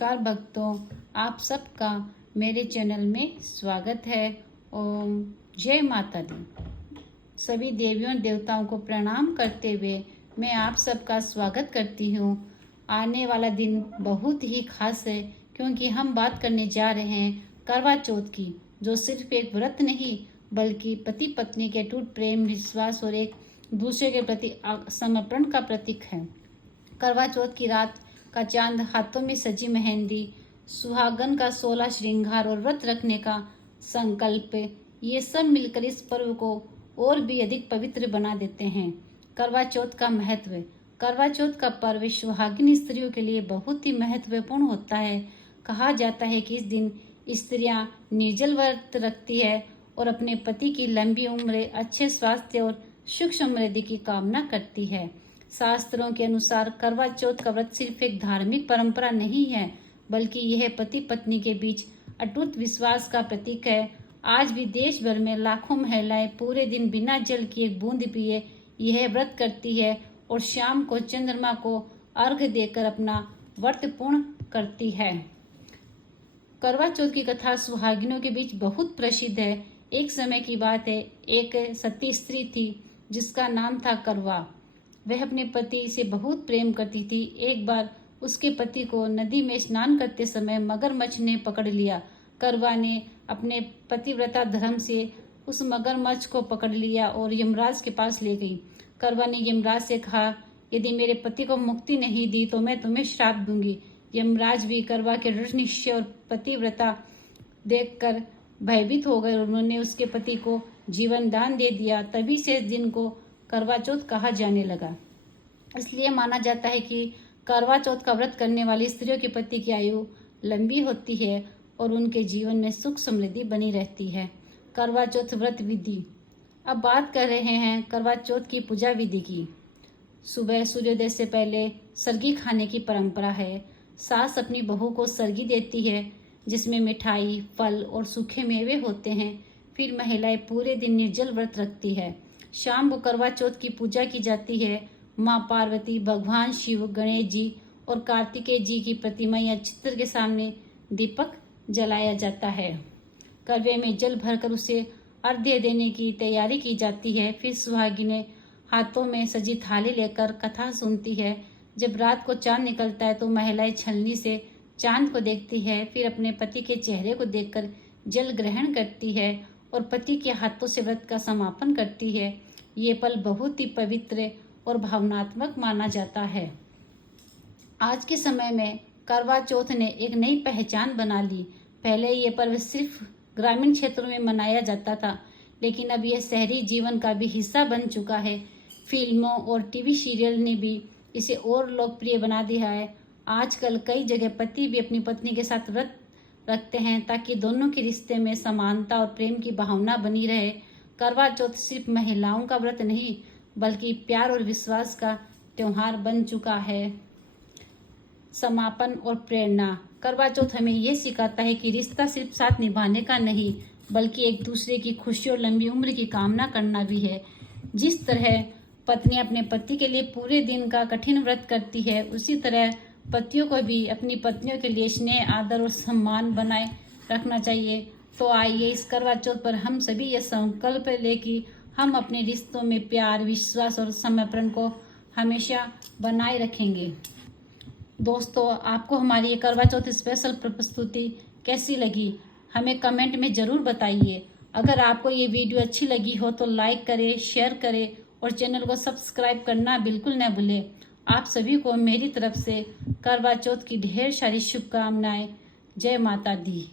नमस्कार भक्तों, आप सबका मेरे चैनल में स्वागत है। ओम जय माता दी। सभी देवियों देवताओं को प्रणाम करते हुए मैं आप सबका स्वागत करती हूँ। आने वाला दिन बहुत ही खास है क्योंकि हम बात करने जा रहे हैं करवा चौथ की, जो सिर्फ एक व्रत नहीं बल्कि पति पत्नी के अटूट प्रेम, विश्वास और एक दूसरे के प्रति समर्पण का प्रतीक है। करवा चौथ की रात का चांद, हाथों में सजी मेहंदी, सुहागन का 16 श्रृंगार और व्रत रखने का संकल्प, ये सब मिलकर इस पर्व को और भी अधिक पवित्र बना देते हैं। करवा चौथ का महत्व। करवा चौथ का पर्व सुहागिन स्त्रियों के लिए बहुत ही महत्वपूर्ण होता है। कहा जाता है कि इस दिन स्त्रियां निर्जल व्रत रखती है और अपने पति की लंबी उम्र, अच्छे स्वास्थ्य और सुख समृद्धि की कामना करती है। शास्त्रों के अनुसार करवा चौथ का व्रत सिर्फ एक धार्मिक परंपरा नहीं है बल्कि यह पति पत्नी के बीच अटूट विश्वास का प्रतीक है। आज भी देश भर में लाखों महिलाएं पूरे दिन बिना जल की एक बूंद पिए यह व्रत करती है और शाम को चंद्रमा को अर्घ्य देकर अपना व्रत पूर्ण करती है। करवा चौथ की कथा सुहागिनों के बीच बहुत प्रसिद्ध है। एक समय की बात है, एक सती स्त्री थी जिसका नाम था करवा। वह अपने पति से बहुत प्रेम करती थी। एक बार उसके पति को नदी में स्नान करते समय मगरमच्छ ने पकड़ लिया। करवा ने अपने पतिव्रता धर्म से उस मगरमच्छ को पकड़ लिया और यमराज के पास ले गई। करवा ने यमराज से कहा, यदि मेरे पति को मुक्ति नहीं दी तो मैं तुम्हें श्राप दूंगी। यमराज भी करवा के दृढ़ निश्चय और पतिव्रता देखकर भयभीत हो गए और उन्होंने उसके पति को जीवन दान दे दिया। तभी से इस दिन को करवा चौथ कहा जाने लगा। इसलिए माना जाता है कि करवा चौथ का व्रत करने वाली स्त्रियों के पति की आयु लंबी होती है और उनके जीवन में सुख समृद्धि बनी रहती है। करवा चौथ व्रत विधि। अब बात कर रहे हैं करवा चौथ की पूजा विधि की। सुबह सूर्योदय से पहले सरगी खाने की परंपरा है। सास अपनी बहू को सरगी देती है जिसमें मिठाई, फल और सूखे मेवे होते हैं। फिर महिलाएं पूरे दिन निर्जल व्रत रखती है। शाम को करवा चौथ की पूजा की जाती है। माँ पार्वती, भगवान शिव, गणेश जी और कार्तिकेय जी की प्रतिमा या चित्र के सामने दीपक जलाया जाता है। करवे में जल भरकर उसे अर्घ्य देने की तैयारी की जाती है। फिर सुहागिनें हाथों में सजी थाली लेकर कथा सुनती है। जब रात को चांद निकलता है तो महिलाएं छलनी से चांद को देखती है, फिर अपने पति के चेहरे को देखकर जल ग्रहण करती है और पति के हाथों से व्रत का समापन करती है। ये पल बहुत ही पवित्र और भावनात्मक माना जाता है। आज के समय में करवा चौथ ने एक नई पहचान बना ली। पहले ये पर्व सिर्फ ग्रामीण क्षेत्रों में मनाया जाता था, लेकिन अब यह शहरी जीवन का भी हिस्सा बन चुका है। फिल्मों और टीवी सीरियल ने भी इसे और लोकप्रिय बना दिया है। आजकल कई जगह पति भी अपनी पत्नी के साथ व्रत रखते हैं ताकि दोनों के रिश्ते में समानता और प्रेम की भावना बनी रहे। करवा चौथ सिर्फ महिलाओं का व्रत नहीं बल्कि प्यार और विश्वास का त्योहार बन चुका है। समापन और प्रेरणा। करवा चौथ हमें ये सिखाता है कि रिश्ता सिर्फ साथ निभाने का नहीं बल्कि एक दूसरे की खुशी और लंबी उम्र की कामना करना भी है। जिस तरह पत्नी अपने पति के लिए पूरे दिन का कठिन व्रत करती है, उसी तरह पतियों को भी अपनी पत्नियों के लिए स्नेह, आदर और सम्मान बनाए रखना चाहिए। तो आइए इस करवा चौथ पर हम सभी ये संकल्प ले कि हम अपने रिश्तों में प्यार, विश्वास और समर्पण को हमेशा बनाए रखेंगे। दोस्तों, आपको हमारी ये करवा चौथ स्पेशल प्रस्तुति कैसी लगी हमें कमेंट में ज़रूर बताइए। अगर आपको ये वीडियो अच्छी लगी हो तो लाइक करें, शेयर करें और चैनल को सब्सक्राइब करना बिल्कुल न भूलें। आप सभी को मेरी तरफ से करवा चौथ की ढेर सारी शुभकामनाएं। जय माता दी।